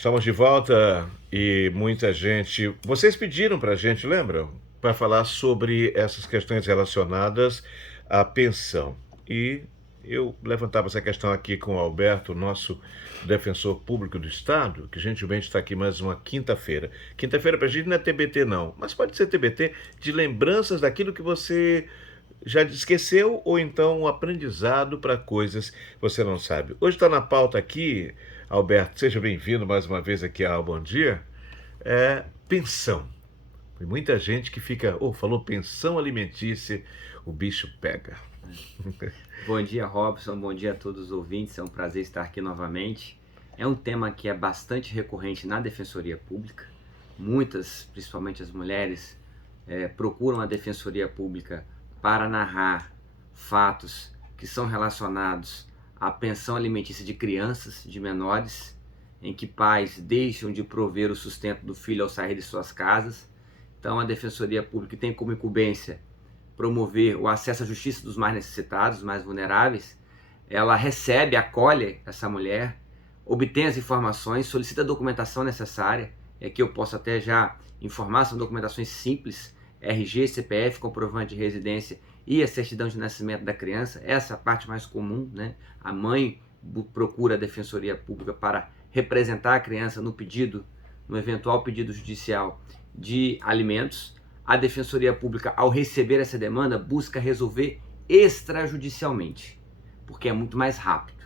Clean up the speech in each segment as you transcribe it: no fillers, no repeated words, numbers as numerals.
Estamos de volta e muita gente. Vocês pediram para a gente, lembram? Para falar sobre essas questões relacionadas à pensão. E eu levantava essa questão aqui com o Alberto, nosso defensor público do Estado, que gentilmente está aqui mais uma quinta-feira. Quinta-feira para a gente não é TBT, não, mas pode ser TBT de lembranças daquilo que você já esqueceu ou então um aprendizado para coisas que você não sabe. Hoje está na pauta aqui, Alberto, seja bem-vindo mais uma vez aqui ao Bom Dia, pensão. Tem muita gente que fica, falou pensão alimentícia, o bicho pega. Bom dia, Robson. Bom dia a todos os ouvintes. É um prazer estar aqui novamente. É um tema que é bastante recorrente na Defensoria Pública. Muitas, principalmente as mulheres, procuram a Defensoria Pública para narrar fatos que são relacionados à pensão alimentícia de crianças, de menores, em que pais deixam de prover o sustento do filho ao sair de suas casas. Então, a Defensoria Pública tem como incumbência promover o acesso à justiça dos mais necessitados, dos mais vulneráveis. Ela recebe, acolhe essa mulher, obtém as informações, solicita a documentação necessária. E aqui eu posso até já informar, são documentações simples: RG, CPF, comprovante de residência e a certidão de nascimento da criança. Essa é a parte mais comum, né? A mãe procura a Defensoria Pública para representar a criança no pedido, no eventual pedido judicial de alimentos. A Defensoria Pública, ao receber essa demanda, busca resolver extrajudicialmente, porque é muito mais rápido.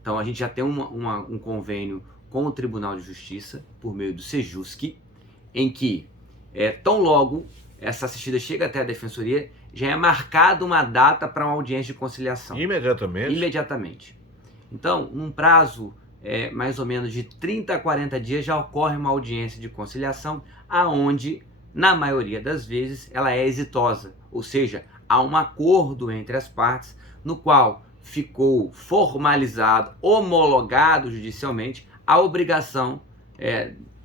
Então a gente já tem um convênio com o Tribunal de Justiça, por meio do Sejusc, em que tão logo essa assistida chega até a Defensoria, já é marcada uma data para uma audiência de conciliação. Imediatamente? Imediatamente. Então, num prazo mais ou menos de 30 a 40 dias, já ocorre uma audiência de conciliação, aonde, na maioria das vezes, ela é exitosa, ou seja, há um acordo entre as partes, no qual ficou formalizado, homologado judicialmente, a obrigação,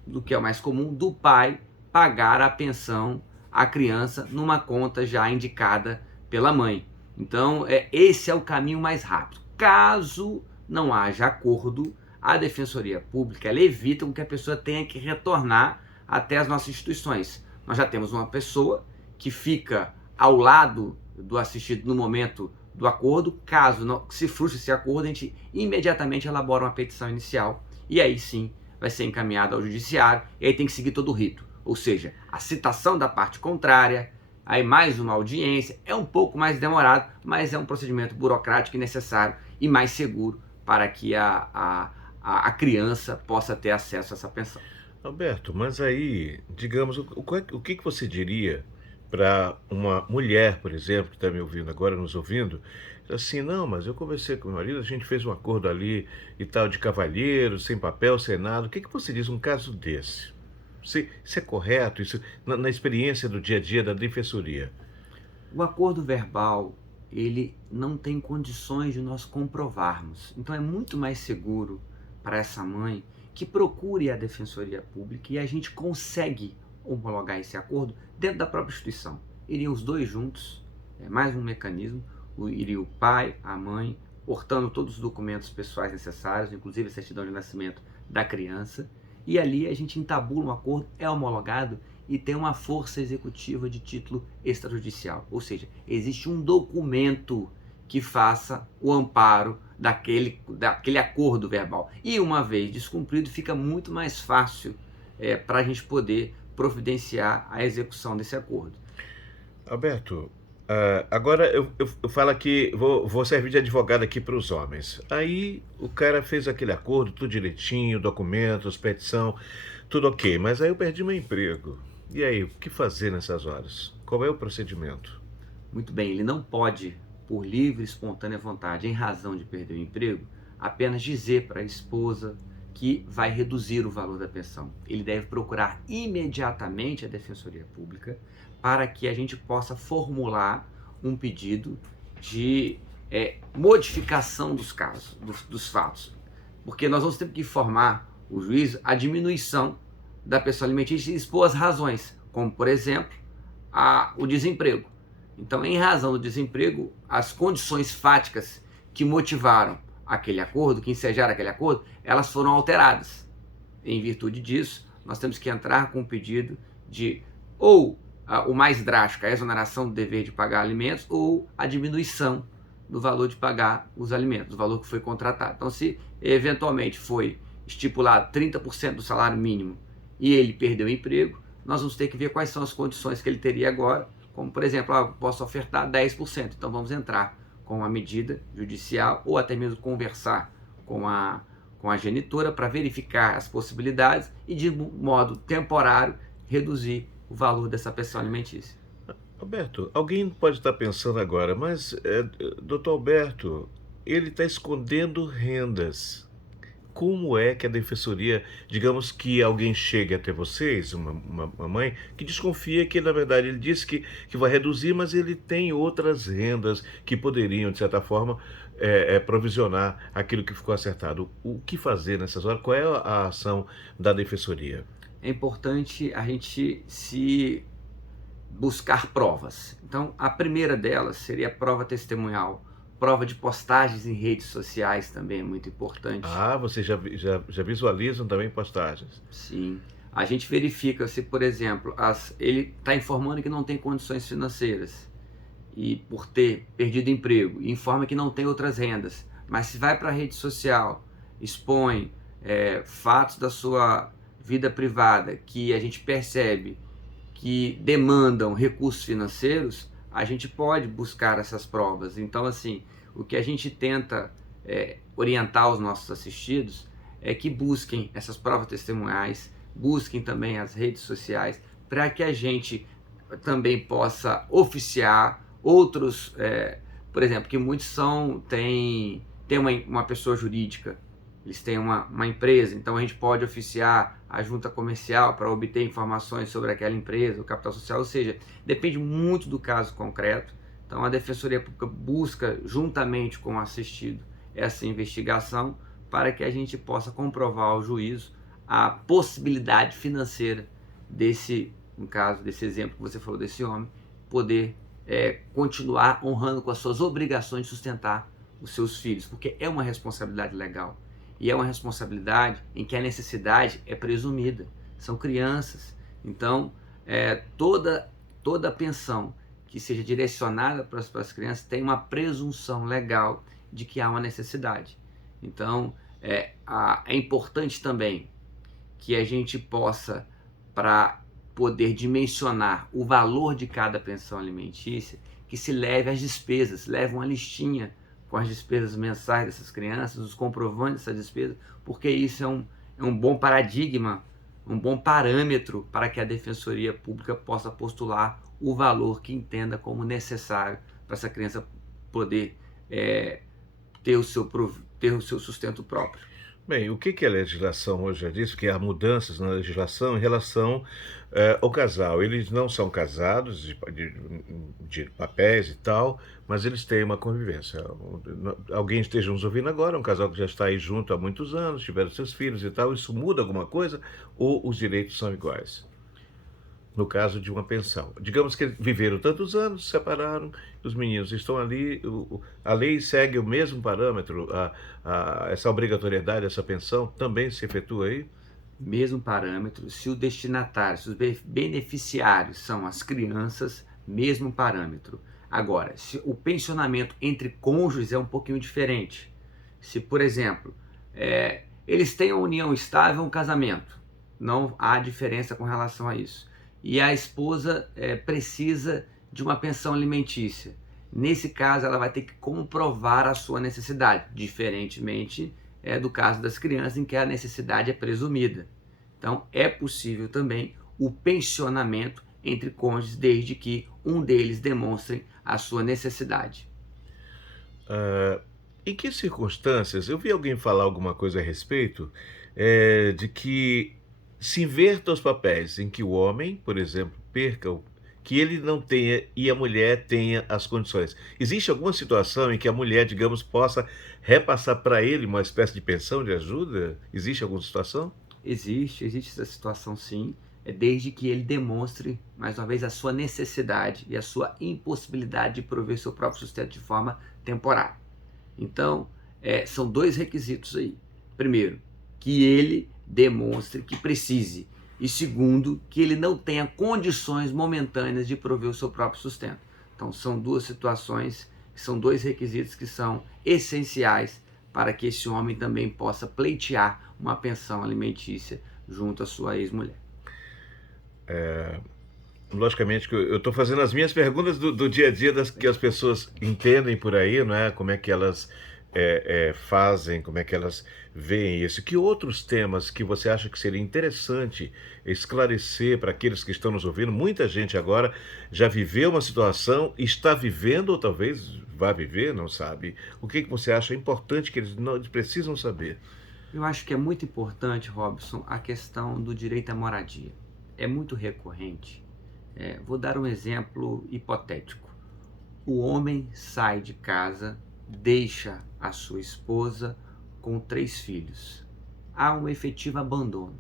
do que é o mais comum, do pai pagar a pensão à criança numa conta já indicada pela mãe. Então, esse é o caminho mais rápido. Caso não haja acordo, a Defensoria Pública ela evita que a pessoa tenha que retornar até as nossas instituições. Nós já temos uma pessoa que fica ao lado do assistido no momento do acordo. Caso não se frustre esse acordo, a gente imediatamente elabora uma petição inicial e aí sim vai ser encaminhado ao judiciário, e aí tem que seguir todo o rito, ou seja, a citação da parte contrária, aí mais uma audiência. É um pouco mais demorado, mas é um procedimento burocrático e necessário e mais seguro para que a criança possa ter acesso a essa pensão. Alberto, mas aí, digamos, o que você diria para uma mulher, por exemplo, que está me ouvindo agora, nos ouvindo, assim, não, mas eu conversei com meu marido, a gente fez um acordo ali e tal, de cavalheiro, sem papel, sem nada. O que você diz num caso desse? Isso é correto? Isso, na experiência do dia a dia da defensoria? O acordo verbal, ele não tem condições de nós comprovarmos. Então é muito mais seguro para essa mãe que procure a Defensoria Pública, e a gente consegue homologar esse acordo dentro da própria instituição. Iriam os dois juntos, mais um mecanismo, iria o pai, a mãe, portando todos os documentos pessoais necessários, inclusive a certidão de nascimento da criança, e ali a gente entabula um acordo, é homologado e tem uma força executiva de título extrajudicial. Ou seja, existe um documento que faça o amparo daquele acordo verbal. E uma vez descumprido, fica muito mais fácil para a gente poder providenciar a execução desse acordo. Alberto, agora eu falo aqui, vou servir de advogado aqui para os homens. Aí o cara fez aquele acordo, tudo direitinho, documentos, petição, tudo ok. Mas aí eu perdi meu emprego. E aí, o que fazer nessas horas? Qual é o procedimento? Muito bem, ele não pode, por livre e espontânea vontade, em razão de perder o emprego, apenas dizer para a esposa que vai reduzir o valor da pensão. Ele deve procurar imediatamente a Defensoria Pública para que a gente possa formular um pedido de modificação dos casos, dos fatos. Porque nós vamos ter que informar o juiz a diminuição da pensão alimentícia e expor as razões, como, por exemplo, o desemprego. Então, em razão do desemprego, as condições fáticas que motivaram aquele acordo, que ensejaram aquele acordo, elas foram alteradas. em virtude disso, nós temos que entrar com um pedido de ou o mais drástico, a exoneração do dever de pagar alimentos, ou a diminuição do valor de pagar os alimentos, o valor que foi contratado. Então, se eventualmente foi estipulado 30% do salário mínimo e ele perdeu o emprego, nós vamos ter que ver quais são as condições que ele teria agora, como, por exemplo, eu posso ofertar 10%, então vamos entrar com a medida judicial ou até mesmo conversar com a genitora para verificar as possibilidades e, de modo temporário, reduzir o valor dessa pensão alimentícia. Alberto, alguém pode estar pensando agora, mas, doutor Alberto, ele está escondendo rendas. Como é que a defensoria, digamos que alguém chegue até vocês, uma mãe, que desconfia que, na verdade, ele disse que vai reduzir, mas ele tem outras rendas que poderiam, de certa forma, provisionar aquilo que ficou acertado. O que fazer nessas horas? Qual é a ação da defensoria? É importante a gente se buscar provas. Então, a primeira delas seria a prova testemunhal. Prova de postagens em redes sociais também é muito importante. Ah, vocês já visualizam também postagens. Sim. A gente verifica se, por exemplo, ele está informando que não tem condições financeiras e por ter perdido emprego, e informa que não tem outras rendas, mas se vai para a rede social, expõe fatos da sua vida privada que a gente percebe que demandam recursos financeiros, a gente pode buscar essas provas. Então, assim, o que a gente tenta orientar os nossos assistidos é que busquem essas provas testemunhais, busquem também as redes sociais, para que a gente também possa oficiar outros, por exemplo, que muitos têm uma pessoa jurídica, eles têm uma empresa, então a gente pode oficiar a junta comercial para obter informações sobre aquela empresa, o capital social, ou seja, depende muito do caso concreto. Então a Defensoria Pública busca, juntamente com o assistido, essa investigação para que a gente possa comprovar ao juízo a possibilidade financeira no caso desse exemplo que você falou desse homem, poder continuar honrando com as suas obrigações de sustentar os seus filhos, porque é uma responsabilidade legal. E é uma responsabilidade em que a necessidade é presumida. São crianças. Então, toda pensão que seja direcionada para as crianças tem uma presunção legal de que há uma necessidade. Então, é importante também que a gente possa, para poder dimensionar o valor de cada pensão alimentícia, que se leve as despesas, leve uma listinha com as despesas mensais dessas crianças, os comprovantes dessas despesas, porque isso é um bom paradigma, um bom parâmetro para que a Defensoria Pública possa postular o valor que entenda como necessário para essa criança poder ter o seu sustento próprio. Bem, o que a legislação hoje já diz? Que há mudanças na legislação em relação ao casal. Eles não são casados de papéis e tal, mas eles têm uma convivência. Alguém esteja nos ouvindo agora, um casal que já está aí junto há muitos anos, tiveram seus filhos e tal, isso muda alguma coisa ou os direitos são iguais? No caso de uma pensão. Digamos que viveram tantos anos, se separaram, os meninos estão ali, a lei segue o mesmo parâmetro, essa obrigatoriedade, essa pensão também se efetua aí? Mesmo parâmetro, se o destinatário, se os beneficiários são as crianças, mesmo parâmetro. Agora, se o pensionamento entre cônjuges é um pouquinho diferente. Se, por exemplo, eles têm uma união estável, um casamento, não há diferença com relação a isso. E a esposa precisa de uma pensão alimentícia. Nesse caso, ela vai ter que comprovar a sua necessidade, diferentemente do caso das crianças, em que a necessidade é presumida. Então, é possível também o pensionamento entre cônjuges, desde que um deles demonstre a sua necessidade. Em que circunstâncias, eu vi alguém falar alguma coisa a respeito, de que se invertam os papéis, em que o homem, por exemplo, que ele não tenha e a mulher tenha as condições. Existe alguma situação em que a mulher, digamos, possa repassar para ele uma espécie de pensão de ajuda? Existe alguma situação? Existe essa situação sim, desde que ele demonstre, mais uma vez, a sua necessidade e a sua impossibilidade de prover seu próprio sustento de forma temporária. Então, são dois requisitos aí. Primeiro, que ele demonstre que precise. E segundo, que ele não tenha condições momentâneas de prover o seu próprio sustento. Então são duas situações, são dois requisitos que são essenciais para que esse homem também possa pleitear uma pensão alimentícia junto à sua ex-mulher. Logicamente que eu estou fazendo as minhas perguntas do dia a dia que as pessoas entendem por aí, não é? Como é que elas fazem, como é que elas veem isso. Que outros temas que você acha que seria interessante esclarecer para aqueles que estão nos ouvindo? Muita gente agora já viveu uma situação, está vivendo ou talvez vá viver, não sabe. O que você acha importante que eles precisam saber? Eu acho que é muito importante, Robson, a questão do direito à moradia. É muito recorrente. Vou dar um exemplo hipotético. O homem sai de casa, deixa a sua esposa com 3 filhos. Há um efetivo abandono.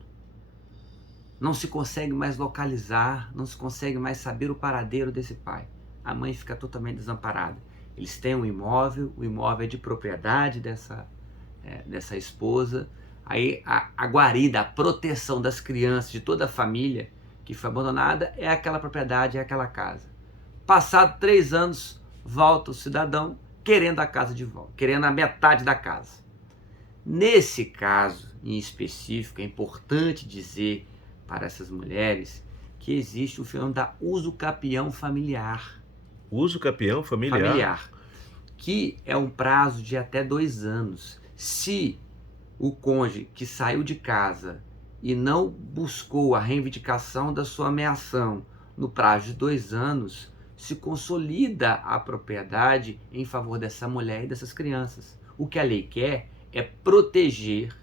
Não se consegue mais localizar, não se consegue mais saber o paradeiro desse pai. A mãe fica totalmente desamparada. Eles têm um imóvel, o imóvel é de propriedade dessa esposa. Aí a guarida, a proteção das crianças, de toda a família que foi abandonada, é aquela propriedade, é aquela casa. Passado 3 anos, volta o cidadão querendo a casa de volta, querendo a metade da casa. Nesse caso em específico, é importante dizer para essas mulheres que existe o fenômeno da usucapião familiar. Usucapião familiar? Que é um prazo de até 2 anos. Se o cônjuge que saiu de casa e não buscou a reivindicação da sua ameação no prazo de 2 anos, se consolida a propriedade em favor dessa mulher e dessas crianças. O que a lei quer é proteger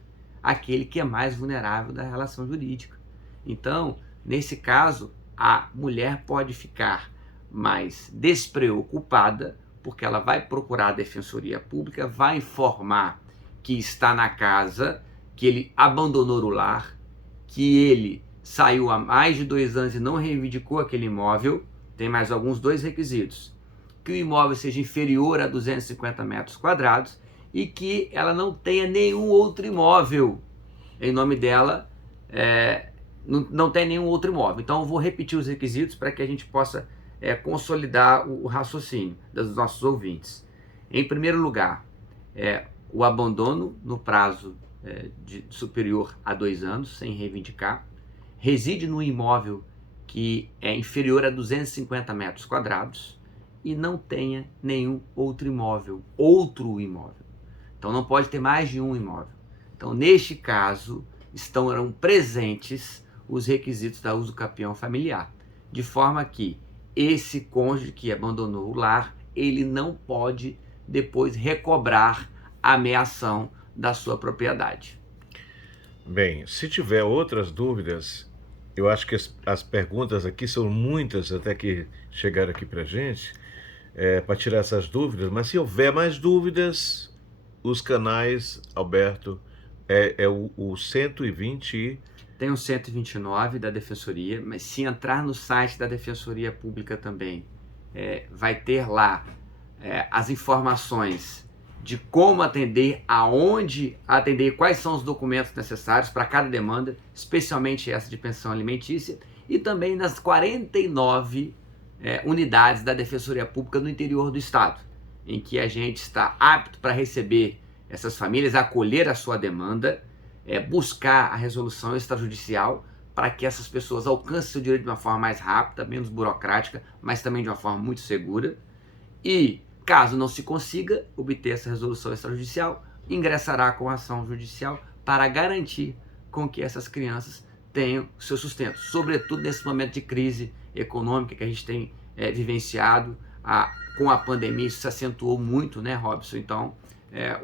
aquele que é mais vulnerável da relação jurídica. Então, nesse caso, a mulher pode ficar mais despreocupada, porque ela vai procurar a Defensoria Pública, vai informar que está na casa, que ele abandonou o lar, que ele saiu há mais de 2 anos e não reivindicou aquele imóvel. Tem mais alguns 2 requisitos: que o imóvel seja inferior a 250 metros quadrados e que ela não tenha nenhum outro imóvel em nome dela, não tem nenhum outro imóvel. Então eu vou repetir os requisitos para que a gente possa consolidar o raciocínio dos nossos ouvintes. Em primeiro lugar, o abandono no prazo superior a 2 anos, sem reivindicar, reside no imóvel que é inferior a 250 metros quadrados e não tenha nenhum outro imóvel. Então não pode ter mais de um imóvel. Então, neste caso, estarão presentes os requisitos da usucapião familiar, de forma que esse cônjuge que abandonou o lar, ele não pode depois recobrar a ameação da sua propriedade. Bem, se tiver outras dúvidas, eu acho que as perguntas aqui são muitas até que chegaram aqui para a gente, para tirar essas dúvidas, mas se houver mais dúvidas, os canais, Alberto, o 120... Tem o 129 da Defensoria, mas se entrar no site da Defensoria Pública também, vai ter lá as informações de como atender, aonde atender, quais são os documentos necessários para cada demanda, especialmente essa de pensão alimentícia, e também nas 49 unidades da Defensoria Pública no interior do Estado, em que a gente está apto para receber essas famílias, acolher a sua demanda, buscar a resolução extrajudicial para que essas pessoas alcancem seu direito de uma forma mais rápida, menos burocrática, mas também de uma forma muito segura. E, caso não se consiga obter essa resolução extrajudicial, ingressará com ação judicial para garantir com que essas crianças tenham o seu sustento, sobretudo nesse momento de crise econômica que a gente tem vivenciado. Com a pandemia isso se acentuou muito, né, Robson? Então,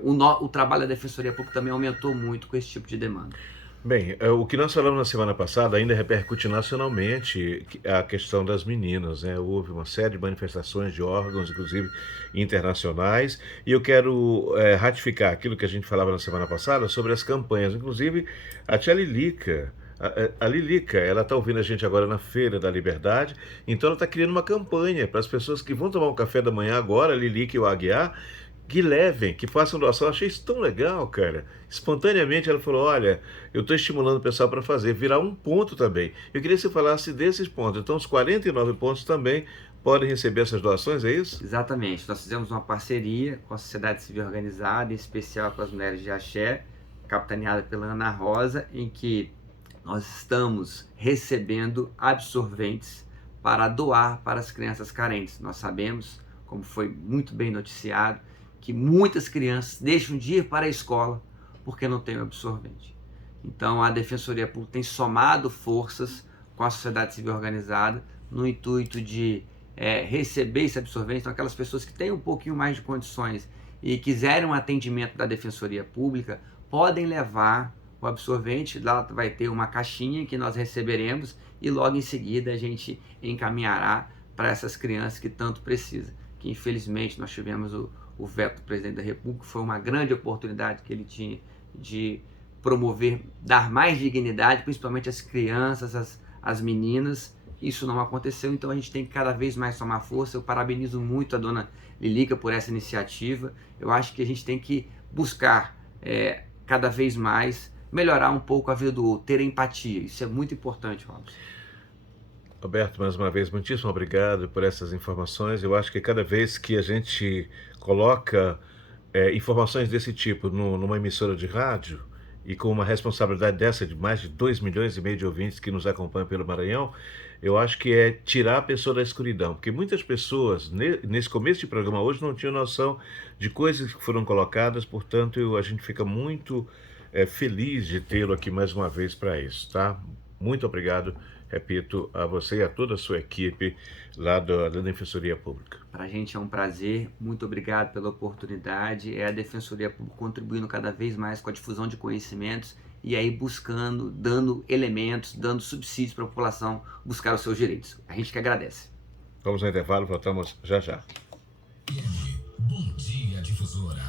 o trabalho da Defensoria Pública também aumentou muito com esse tipo de demanda. Bem, o que nós falamos na semana passada ainda repercute nacionalmente a questão das meninas, né? Houve uma série de manifestações de órgãos, inclusive internacionais, e eu quero ratificar aquilo que a gente falava na semana passada sobre as campanhas, inclusive a tia Lilica. A Lilica, ela está ouvindo a gente agora na Feira da Liberdade, então ela está criando uma campanha para as pessoas que vão tomar um café da manhã agora, a Lilica e o Aguiar, que levem, que façam doação. Eu achei isso tão legal, cara. Espontaneamente ela falou: olha, eu estou estimulando o pessoal para fazer, virar um ponto também. Eu queria que você falasse desses pontos. Então, os 49 pontos também podem receber essas doações, é isso? Exatamente. Nós fizemos uma parceria com a sociedade civil organizada, em especial com as mulheres de Axé, capitaneada pela Ana Rosa, em que nós estamos recebendo absorventes para doar para as crianças carentes. Nós sabemos, como foi muito bem noticiado, que muitas crianças deixam de ir para a escola porque não tem o absorvente. Então a Defensoria Pública tem somado forças com a sociedade civil organizada no intuito de receber esse absorvente. Então aquelas pessoas que têm um pouquinho mais de condições e quiserem um atendimento da Defensoria Pública, podem levar o absorvente. Lá vai ter uma caixinha que nós receberemos e logo em seguida a gente encaminhará para essas crianças que tanto precisam. Que infelizmente nós tivemos o veto do presidente da República, foi uma grande oportunidade que ele tinha de promover, dar mais dignidade, principalmente às crianças, às meninas. Isso não aconteceu, então a gente tem que cada vez mais tomar força. Eu parabenizo muito a dona Lilica por essa iniciativa. Eu acho que a gente tem que buscar cada vez mais melhorar um pouco a vida do outro, ter empatia. Isso é muito importante, Robson. Roberto, mais uma vez, muitíssimo obrigado por essas informações. Eu acho que cada vez que a gente coloca informações desse tipo numa emissora de rádio, e com uma responsabilidade dessa de mais de 2,5 milhões de ouvintes que nos acompanham pelo Maranhão, eu acho que é tirar a pessoa da escuridão, porque muitas pessoas, nesse começo de programa hoje, não tinham noção de coisas que foram colocadas. Portanto, a gente fica muito feliz de tê-lo aqui mais uma vez para isso, tá? Muito obrigado, repito, a você e a toda a sua equipe lá da Defensoria Pública. Para a gente é um prazer, muito obrigado pela oportunidade. É a Defensoria Pública contribuindo cada vez mais com a difusão de conhecimentos e aí buscando, dando elementos, dando subsídios para a população buscar os seus direitos. A gente que agradece. Vamos ao intervalo, voltamos já já. Bom dia, Difusora.